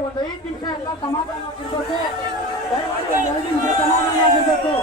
ಒಂದು ಐದು ನಿಮಿಷ ಎಲ್ಲ ಸಮಾಧಾನ ಆಗಿರ್ಬೇಕು ದಯಮಾಡಿ ಒಂದು ಐದು ನಿಮಿಷ ಸಮಾಧಾನ ಆಗಿರ್ಬೇಕು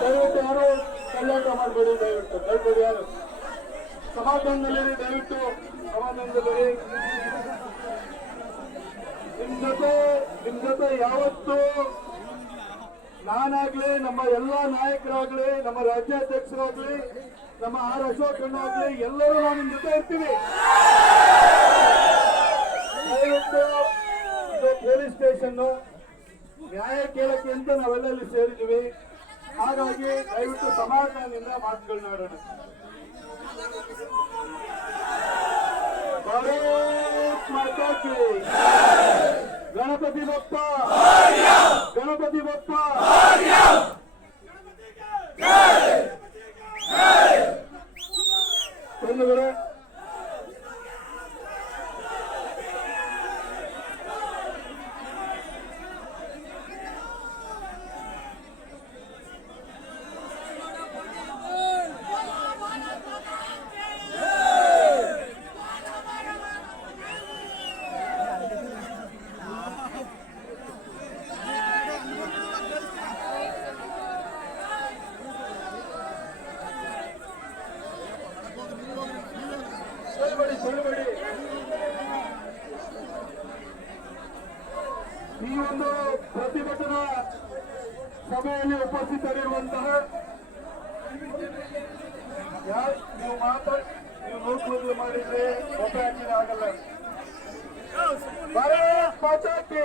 ದಯವಿಟ್ಟು ಯಾರು ಕಲ್ಯಾಣ ಮಾಡಬೇಡಿ ದಯವಿಟ್ಟು ದಯವಿಟ್ಟು ಯಾರು ಸಮಾಧಾನದಲ್ಲಿರಿ ದಯವಿಟ್ಟು ಸಮಾಧಾನದಲ್ಲಿರಿ ನಿಮ್ ಜೊತೆ ನಿಮ್ ಜೊತೆ ಯಾವತ್ತು ನಾನಾಗ್ಲಿ ನಮ್ಮ ಎಲ್ಲಾ ನಾಯಕರಾಗ್ಲಿ, ನಮ್ಮ ರಾಜ್ಯಾಧ್ಯಕ್ಷರಾಗ್ಲಿ, ನಮ್ಮ ಆರ್ ಅಶೋಕ್ ಅಣ್ಣ ಆಗ್ಲಿ ಎಲ್ಲರೂ ನಾವು ನಿಮ್ ಜೊತೆ ಇರ್ತೀವಿ. ದಯವಿಟ್ಟು ಪೊಲೀಸ್ ಸ್ಟೇಷನ್ ನ್ಯಾಯ ಕೇಳಕ್ಕೆ ಅಂತ ನಾವೆಲ್ಲ ಇಲ್ಲಿ ಸೇರಿದ್ದೀವಿ. ಹಾಗಾಗಿ ದಯವಿಟ್ಟು ಸಮಾಧಾನದಿಂದ ಮಾತುಗಳನ್ನಾಡೋಣ ಗಣಪತಿ ಬಪ್ಪ. ಗಣಪತಿ ಬಪ್ಪ ಬಂಧುಗಳೇ ಚಳವಳಿ ಚಳವಳಿ ಈ ಒಂದು ಪ್ರತಿಭಟನಾ ಸಭೆಯಲ್ಲಿ ಉಪಸ್ಥಿತರಿರುವಂತಹ ಯಾರು ನೀವು ಮಾತಾಡಿ ನೀವು ನೋಡ್ಕೊಂಡು ಮಾಡಿದ್ರೆ ಒಬ್ಬ ಹಾಕಿದ್ರೆ ಆಗಲ್ಲ ಭಾರತ್ ಮಾತಾ ಕಿ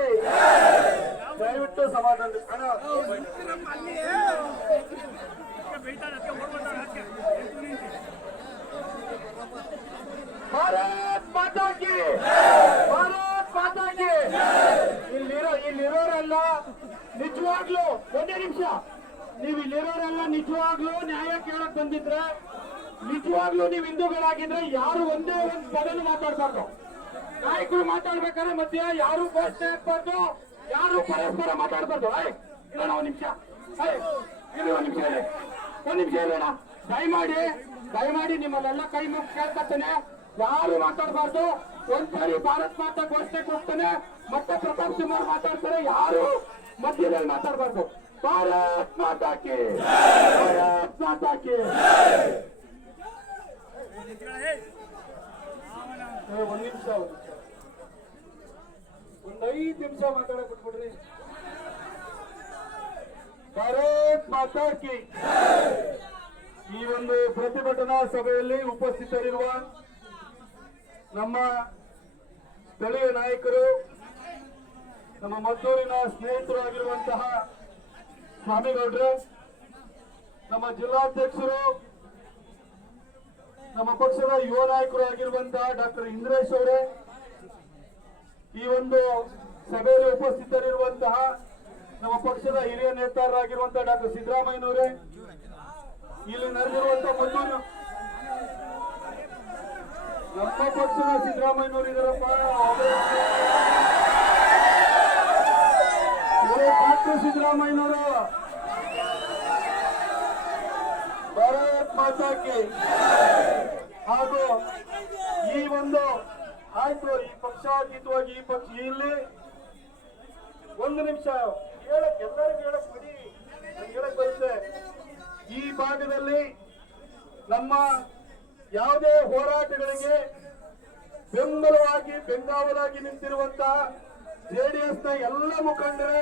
ದಯವಿಟ್ಟು ಸಮಾಧಾನ ಅಣ್ಣ ಭಾರತ್ ಮಾತಾ ಕಿ ಭಾರತ್ ಮಾತಾ ಕಿ ಇಲ್ಲಿರೋ ಇಲ್ಲಿರೋರೆಲ್ಲ ನಿಜವಾಗ್ಲೂ ಒಂದೇ ನಿಮಿಷ ನೀವು ಇಲ್ಲಿರೋರೆಲ್ಲ ನಿಜವಾಗ್ಲೂ ನ್ಯಾಯ ಕೇಳಕ್ ಬಂದಿದ್ರೆ, ನಿಜವಾಗ್ಲೂ ನೀವು ಹಿಂದೂಗಳಾಗಿದ್ರೆ ಯಾರು ಒಂದೇ ಒಂದು ಪದನು ಮಾತಾಡ್ಬಾರ್ದು. ನಾಯಕರು ಮಾತಾಡ್ಬೇಕಾದ್ರೆ ಮಧ್ಯ ಯಾರು ಘೋಷಣೆ ಹಾಕ್ಬಾರ್ದು ಯಾರು ಪರಸ್ಪರ ಮಾತಾಡ್ಬಾರ್ದು. ಆಯ್ ಒಂದ್ ನಿಮಿಷ. ಏಯ್, ಇರಿ ಒಂದ್ ನಿಮಿಷ ಹೇಳಿ ಒಂದ್ ನಿಮಿಷ ಹೇಳೋಣ ದಯಮಾಡಿ ದಯಮಾಡಿ ನಿಮ್ಮಲ್ಲೆಲ್ಲ ಕೈ ಮುಗಿ ಕೇಳ್ಕೊತೇನೆ ಯಾರು ಮಾತಾಡ್ಬಾರ್ದು ಒಂದ್ಸರಿ ಭಾರತ್ ಮಾತಾ ಘೋಷಣೆ ಕೊಡ್ತಾನೆ. ಮತ್ತೆ ಪ್ರತಾಪ್ ಕುಮಾರ್ ಮಾತಾಡ್ತಾರೆ, ಯಾರು ಮಧ್ಯದಲ್ಲಿ ಮಾತಾಡಬಾರ್ದು. ಭಾರತ್ ಮಾತಾಕ್ಕೆ. ataque! Para ನಿಮಿಷ, ಒಂದ್ ನಿಮಿಷ. ನಿಮಿಷ ಈ ಒಂದು ಪ್ರತಿಭಟನಾ ಸಭೆಯಲ್ಲಿ ಉಪಸ್ಥಿತರಿರುವ ನಮ್ಮ ಸ್ಥಳೀಯ ನಾಯಕರು, ನಮ್ಮ ಮದ್ದೂರಿನ ಸ್ನೇಹಿತರು ಆಗಿರುವಂತಹ ಸ್ವಾಮಿಗೌಡ್ರು, ನಮ್ಮ ಜಿಲ್ಲಾಧ್ಯಕ್ಷರು, ನಮ್ಮ ಪಕ್ಷದ ಯುವ ನಾಯಕರು ಆಗಿರುವಂತಹ ಡಾಕ್ಟರ್ ಇಂದ್ರೇಶ್ ಅವರೇ, ಈ ಒಂದು ಸಭೆಯಲ್ಲಿ ಉಪಸ್ಥಿತರಿರುವಂತಹ ನಮ್ಮ ಪಕ್ಷದ ಹಿರಿಯ ನೇತಾರರಾಗಿರುವಂತಹ ಡಾಕ್ಟರ್ ಸಿದ್ದರಾಮಯ್ಯನವರೇ, ಇಲ್ಲಿ ನಡೆದಿರುವಂತಹ ಮದ್ದೂರು. ನಮ್ಮ ಪಕ್ಷದ ಸಿದ್ದರಾಮಯ್ಯನವರು ಇದಾರಪ್ಪ. ಡಾಕ್ಟರ್ ಸಿದ್ದರಾಮಯ್ಯನವರು. ಭಾರತ್ ಮಾತಾಕಿ. ಹಾಗೂ ಈ ಒಂದು ಆಯ್ತು, ಈ ಪಕ್ಷಾತೀತವಾಗಿ ಈ ಪಕ್ಷ ಇಲ್ಲಿ. ಒಂದು ನಿಮಿಷ ಹೇಳಕ್ ಎಲ್ಲರಿಗೂ ಹೇಳಕ್ ಬಿಡಿ ಹೇಳಕ್ ಬರುತ್ತೆ. ಈ ಭಾಗದಲ್ಲಿ ನಮ್ಮ ಯಾವುದೇ ಹೋರಾಟಗಳಿಗೆ ಬೆಂಬಲವಾಗಿ, ಬೆಂಗಾವಲಾಗಿ ನಿಂತಿರುವಂತಹ ನ ಎಲ್ಲ ಮುಖಂಡರೇ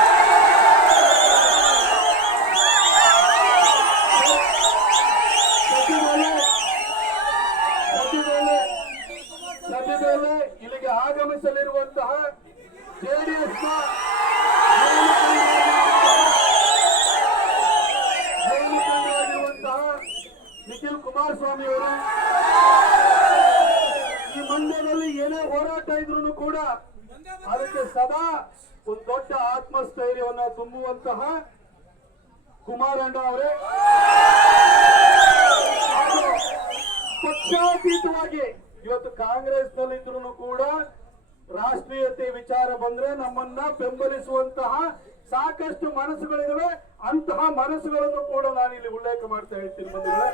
ತುಂಬುವಂತಹ ಕುಮಾರಣ್ಣ ಅವರೇ. ಪಕ್ಷಾತೀತವಾಗಿ ಇವತ್ತು ಕಾಂಗ್ರೆಸ್ನಲ್ಲಿ ಇದ್ರು ಕೂಡ ರಾಷ್ಟ್ರೀಯತೆ ವಿಚಾರ ಬಂದ್ರೆ ನಮ್ಮನ್ನ ಬೆಂಬಲಿಸುವಂತಹ ಸಾಕಷ್ಟು ಮನಸ್ಸುಗಳಿವೆ ಅಂತಹ ಮನಸ್ಸುಗಳನ್ನು ಕೂಡ ನಾನು ಇಲ್ಲಿ ಉಲ್ಲೇಖ ಮಾಡ್ತಾ ಹೇಳ್ತೀನಿ ಬಂಧುಗಳೇ.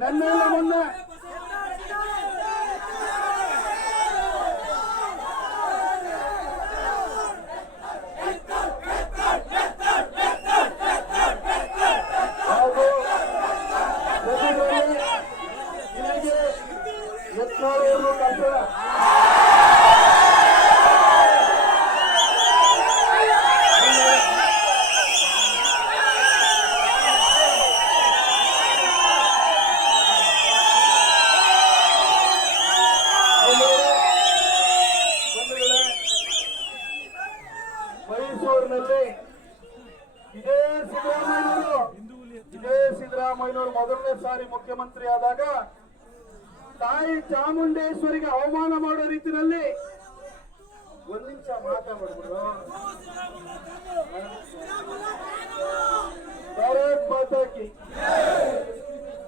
ನನ್ನೆಲ್ಲ ಮೊನ್ನೆ ಹಾಗೂ ಜೊತೆಗೆ ನಿನಗೆ ಯತ್ನಾಳವರು ಕನ್ನಡ ಮೈಸೂರಿನಲ್ಲಿ ಇದೇ ಸಿದ್ದರಾಮಯ್ಯನವರು ಇದೇ ಸಿದ್ದರಾಮಯ್ಯನವರು ಮೊದಲನೇ ಸಾರಿ ಮುಖ್ಯಮಂತ್ರಿ ಆದಾಗ ತಾಯಿ ಚಾಮುಂಡೇಶ್ವರಿಗೆ ಅವಮಾನ ಮಾಡೋ ರೀತಿಯಲ್ಲಿ ಒಂದ್ ನಿಮಿಷ ಮಾತಾಡ್ಬಿಡ್ರು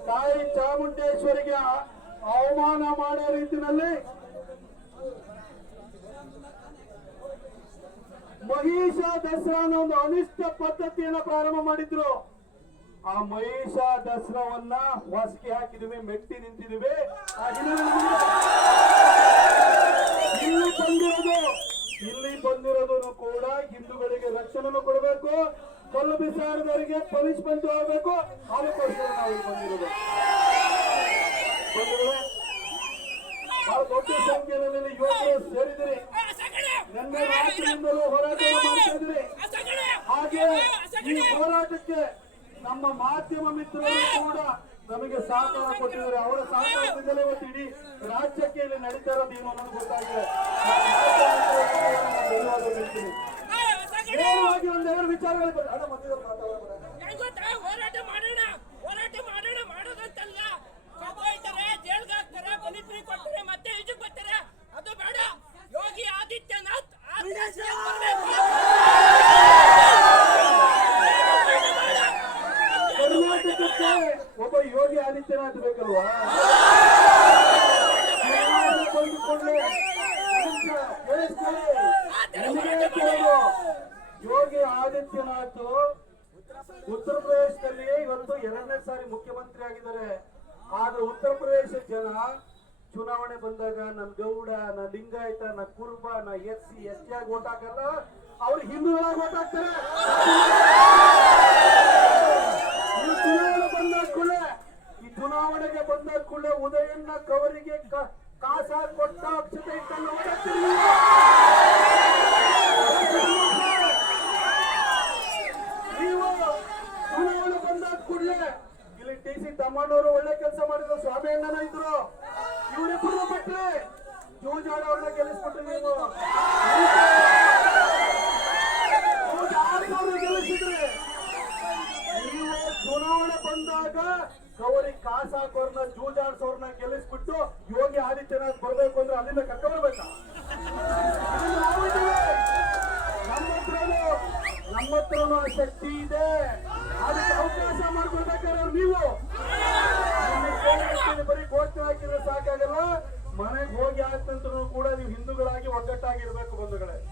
ತಾಯಿ ಚಾಮುಂಡೇಶ್ವರಿಗೆ ಅವಮಾನ ಮಾಡೋ ರೀತಿಯಲ್ಲಿ ಮಹಿಷ ದಸರಾ ಒಂದು ಅನಿಷ್ಟ ಪದ್ಧತಿಯನ್ನು ಪ್ರಾರಂಭ ಮಾಡಿದ್ರು. ಆ ಮಹಿಷ ದಸರಾವನ್ನ ಹೊಸಕಿ ಹಾಕಿದ್ವಿ, ಮೆಟ್ಟಿ ನಿಂತಿದ್ವಿ. ಇಲ್ಲಿ ಬಂದಿರೋದು, ಇಲ್ಲಿ ಬಂದಿರೋದನ್ನು ಕೂಡ ಹಿಂದೂಗಳಿಗೆ ರಕ್ಷಣೆ ಕೊಡಬೇಕು. ಕಲ್ಲು ಬಿಸಾಡಿದವರಿಗೆ ಪನಿಷ್ಮೆಂಟ್ ಆಗಬೇಕು. ಅದಕ್ಕೋಸ್ಕರ ನಾವು ಬಂದಿರೋದು. ಬಹಳ ದೊಡ್ಡ ಸಂಖ್ಯೆಯಲ್ಲಿ ಯುವಕರು ಸೇರಿದಿರಿ ನನ್ನ ರಾತ್ರಿಯಿಂದಲೂ ಹೋರಾಟ ಮಾಡ್ತಾ ಇದ್ರಿ ಹಾಗೆ ಈ ಹೋರಾಟಕ್ಕೆ ನಮ್ಮ ಮಾಧ್ಯಮ ಮಿತ್ರರು ಕೂಡ ನಮಗೆ ಸಹಕಾರ ಕೊಟ್ಟಿದ್ದಾರೆ ಅವರ ಸಹಕಾರದಿಂದಲೇ ಇವತ್ತು ಇಡೀ ರಾಜ್ಯಕ್ಕೆ ಇಲ್ಲಿ ನಡೀತಾ ಇರೋದು ಏನು ಅನ್ನೋದು ಗೊತ್ತಾಗಿದೆ. ನೇರವಾಗಿ ಒಂದೆರಡು ವಿಚಾರಗಳು ಅಣ್ಣ, ಮಧ್ಯದಲ್ಲಿ ಮಾತಾಡೋಣ. ಹೆಂಗ್ ಗೊತ್ತಾ? ಹೋರಾಟ ಮಾಡೋಣ ಹೋರಾಟ ಮಾಡೋಣ ಮಾಡೋದಂತಲ್ಲ ಕಬ್ಬೊಯ್ತಾರೆ ಜೈಲ್ಗೆ ಹಾಕ್ತಾರೆ ಬಲಿ ಫ್ರೀ ಕೊಡ್ತಾರೆ ಮತ್ತೆ ಈಜಕ್ ಬರ್ತಾರೆ ಅದು ಬೇಡ ಯೋಗಿ ಆದಿತ್ಯನಾಥ್ ಆದಿತ್ಯನಾಥ್ ಬರ್ಬೇಕು. ಕರ್ನಾಟಕಕ್ಕೆ ಒಬ್ಬ ಯೋಗಿ ಆದಿತ್ಯನಾಥ್ ಬೇಕಲ್ವಾ ಯಾರು ಬಂದುಕೊಂಡ್ರೆ ನಿಮಿಷ ಕೇಳಿಸ್ಕೊಳ್ಳಿ. ನಿಮಗೆ ಕೇಳೋದು. ಯೋಗಿ ಆದಿತ್ಯನಾಥ್ ಉತ್ತರ ಪ್ರದೇಶದಲ್ಲಿ ಇವತ್ತು ಎರಡನೇ ಸಾರಿ ಮುಖ್ಯಮಂತ್ರಿ ಆಗಿದ್ದಾರೆ. ಆದ್ರೆ ಉತ್ತರ ಪ್ರದೇಶ ಜನ ಚುನಾವಣೆ ಬಂದಾಗ ನನ್ ಗೌಡ ನಾ ಲಿಂಗಾಯತ ನ ಕುರುಬ ನಾ ಎಸ್ ಸಿ ಎಸ್ ಟಿ ಆಗಿ ಓಟ್ ಹಾಕಲ್ಲ ಅವ್ರು ಹಿಂದೂಗಳಾಗಿ ಓಟ್ ಹಾಕ್ತಾರೆ. ಚುನಾವಣೆ ಬಂದ ಕೂಡಲೇ ಈ ಚುನಾವಣೆಗೆ ಬಂದ ಕೂಡಲೇ ಉದಯಣ್ಣ ಕವರಿಗೆ ಕಾಸ ಕೊಟ್ಟ ಅಕ್ಷತೆ ಇಟ್ಟಲ್ಲಿ ಇಲ್ಲಿ ಟಿ ಸಿ ತಮ್ಮಣ್ಣವರು ಒಳ್ಳೆ ಕೆಲಸ ಮಾಡಿದ್ರು ಸ್ವಾಮಿ ಅಣ್ಣನ ಇದ್ರು. ಇವರಿಬ್ಬರು ಬಿಟ್ರೆ ಜೂಜಾಡ ಅವ್ರನ್ನ ಗೆಲ್ಲಿಸ್ಬಿಟ್ರಿ ನೀವು. ಗೆಲ್ಲಿಸಿದ್ರಿ. ನೀವು ಚುನಾವಣೆ ಬಂದಾಗ ಕವರಿ ಕಾಸಾಕೋರ್ನ ಜೂಜಾಡ್ಸೋರ್ನ ಗೆಲ್ಲಿಸ್ಬಿಟ್ಟು ಯೋಗಿ ಆದಿತ್ಯನಾಥ್ ಬರ್ಬೇಕು ಅಂದ್ರೆ ಅಲ್ಲಿಂದ ಕರ್ಕ ಬರ್ಬೇಕಾ ಇದನ್ನ ನಾವಿದ್ದೀವಿ. ನಮ್ಮ ಹತ್ರನೂ ನಮ್ಮ ಹತ್ರನೂ ಆ ಶಕ್ತಿ ಇದೆ. ಮನೆಗೆ ಹೋಗಿ ಆದ ಕೂಡ ನೀವು ಹಿಂದೂಗಳಾಗಿ ಒಗ್ಗಟ್ಟಾಗಿರ್ಬೇಕು ಬಂಧುಗಳೇ.